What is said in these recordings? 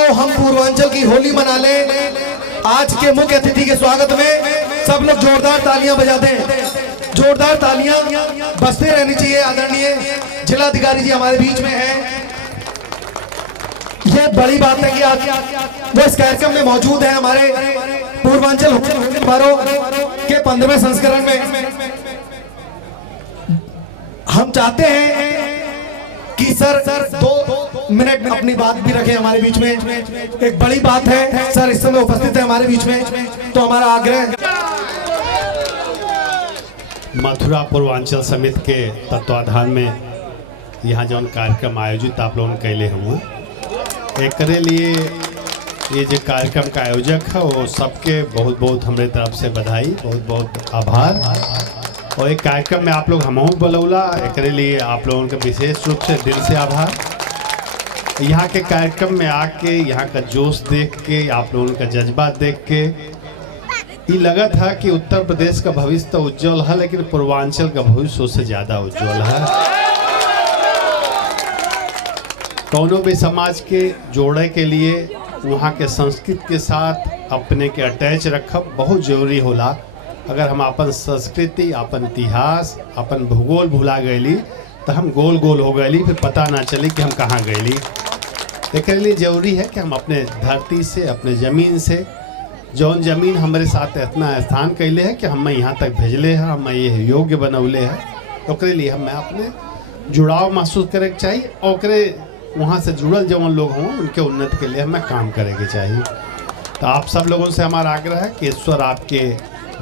आओ हम पूर्वांचल की होली मना लें। आज के मुख्य अतिथि के स्वागत में सब लोग जोरदार तालियां बजा दें। जोरदार तालियां बजते रहनी चाहिए। आदरणीय जिलाधिकारी जी हमारे बीच में हैं। यह बड़ी बात है कि आज वो इस कार्यक्रम में मौजूद है। हमारे पूर्वांचल पर्व के 15वें संस्करण में हम चाहते हैं कि सर 2 मिनट में अपनी बात भी रखें हमारे बीच में। एक बड़ी बात है, सर इस समय उपस्थित है हमारे बीच में, तो हमारा आग्रह। मथुरा पूर्वांचल समिति के तत्वाधान में यहाँ जो कार्यक्रम आयोजित आप लोगों कैले हुए एक लिए ये जो कार्यक्रम का आयोजक है वो सबके बहुत बहुत हमारे तरफ से बधाई, बहुत बहुत आभार। और एक कार्यक्रम में आप लोग हमहू बोलौला एक लिए आप लोगों का विशेष रूप से दिल से आभार। यहाँ के कार्यक्रम में आके यहाँ का जोश देख के, आप लोगों का जज्बा देख के ये लगा था कि उत्तर प्रदेश का भविष्य तो उज्जवल है, लेकिन पूर्वांचल का भविष्य उससे ज़्यादा उज्जवल है। कौनों भी समाज के जोड़े के लिए वहाँ के संस्कृति के साथ अपने के अटैच रखब बहुत जरूरी होला। अगर हम अपन संस्कृति, अपन इतिहास, अपन भूगोल भुला गईली तो हम गोल गोल हो गईली, फिर पता ना चली कि हम कहाँ गईली। एक लिए जरूरी है कि हम अपने धरती से, अपने ज़मीन से, जौन जमीन हमारे साथ इतना स्थान कैले है कि हमें यहाँ तक भेजले है, हमें ये योग्य बनौले है, तो लिए हमें अपने जुड़ाव महसूस करे के चाहिए। और वहाँ से जुड़ल जौन लोग हों उनके उन्नति के लिए हमें काम करे के चाहिए। तो आप सब लोगों से हमारा आग्रह है कि ईश्वर आपके,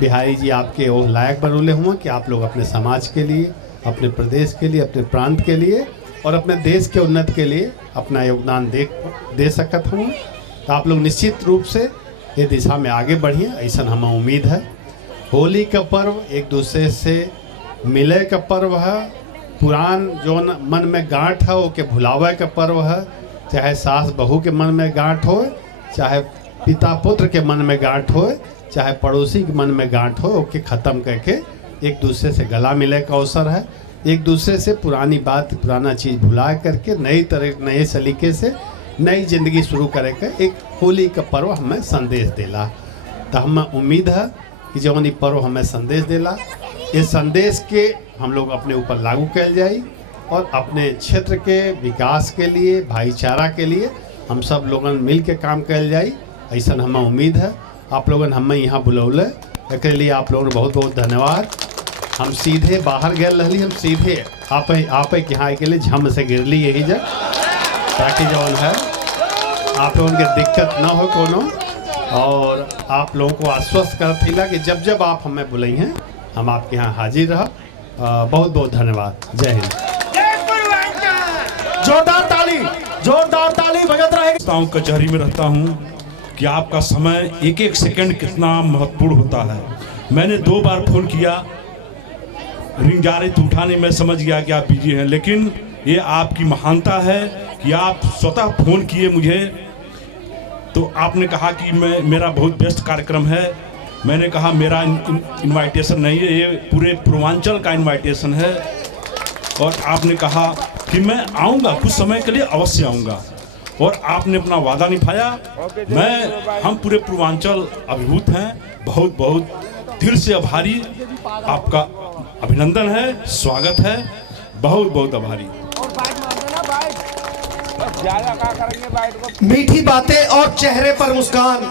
बिहारी जी आपके वो लायक बनौले हुए कि आप लोग अपने समाज के लिए, अपने प्रदेश के लिए, अपने प्रांत के लिए और अपने देश के उन्नति के लिए अपना योगदान दे सकत हूँ। तो आप लोग निश्चित रूप से ये दिशा में आगे बढ़िए, ऐसा हमें उम्मीद है। होली का पर्व एक दूसरे से मिले का पर्व है। पुरान जो मन में गांठ है वो के भुलावे का पर्व है। चाहे सास बहू के मन में गांठ हो, चाहे पिता पुत्र के मन में गांठ हो, चाहे पड़ोसी के मन में गांठ हो, ओके ख़त्म करके एक दूसरे से गला मिले का अवसर है। एक दूसरे से पुरानी बात, पुराना चीज़ भुला करके नए सलीके से नई जिंदगी शुरू करे के एक होली का पर्व हमें संदेश देला। तो हमें उम्मीद है कि जौन ये पर्व हमें संदेश देला, ये संदेश के हम लोग अपने ऊपर लागू कैल जाए और अपने क्षेत्र के विकास के लिए, भाईचारा के लिए हम सब लोगन मिल के काम कैल जाए, ऐसा हमें उम्मीद है। आप लोगन हमें यहाँ बुलौले एक लिए आप लोगों बहुत बहुत धन्यवाद। हम सीधे बाहर गए रही, हम सीधे आप के यहाँ के लिए झम से गिरली यही जा, ताकि जौन है आप लोगों के दिक्कत ना हो कोनो। और आप लोगों को आश्वस्त करती ला कि जब जब आप हमें बुलाई हैं हम आपके यहाँ हाजिर रहा। बहुत बहुत धन्यवाद। जय हिंद। जोरदार ताली बजत रहे। कचहरी में रहता हूँ कि आपका समय एक एक सेकंड कितना महत्वपूर्ण होता है। मैंने 2 बार फोन किया, रिंग जा रही तो उठाने में समझ गया कि आप बिजी हैं, लेकिन ये आपकी महानता है कि आप स्वतः फोन किए मुझे। तो आपने कहा कि मेरा बहुत व्यस्त कार्यक्रम है। मैंने कहा मेरा इनवाइटेशन नहीं है, ये पूरे पूर्वांचल का इनवाइटेशन है। और आपने कहा कि मैं आऊँगा, कुछ समय के लिए अवश्य आऊँगा, और आपने अपना वादा निभाया। हम पूरे पूर्वांचल अभिभूत हैं। बहुत बहुत दिल से आभारी, आपका अभिनंदन है, स्वागत है, बहुत बहुत आभारी। मीठी बातें और चेहरे पर मुस्कान,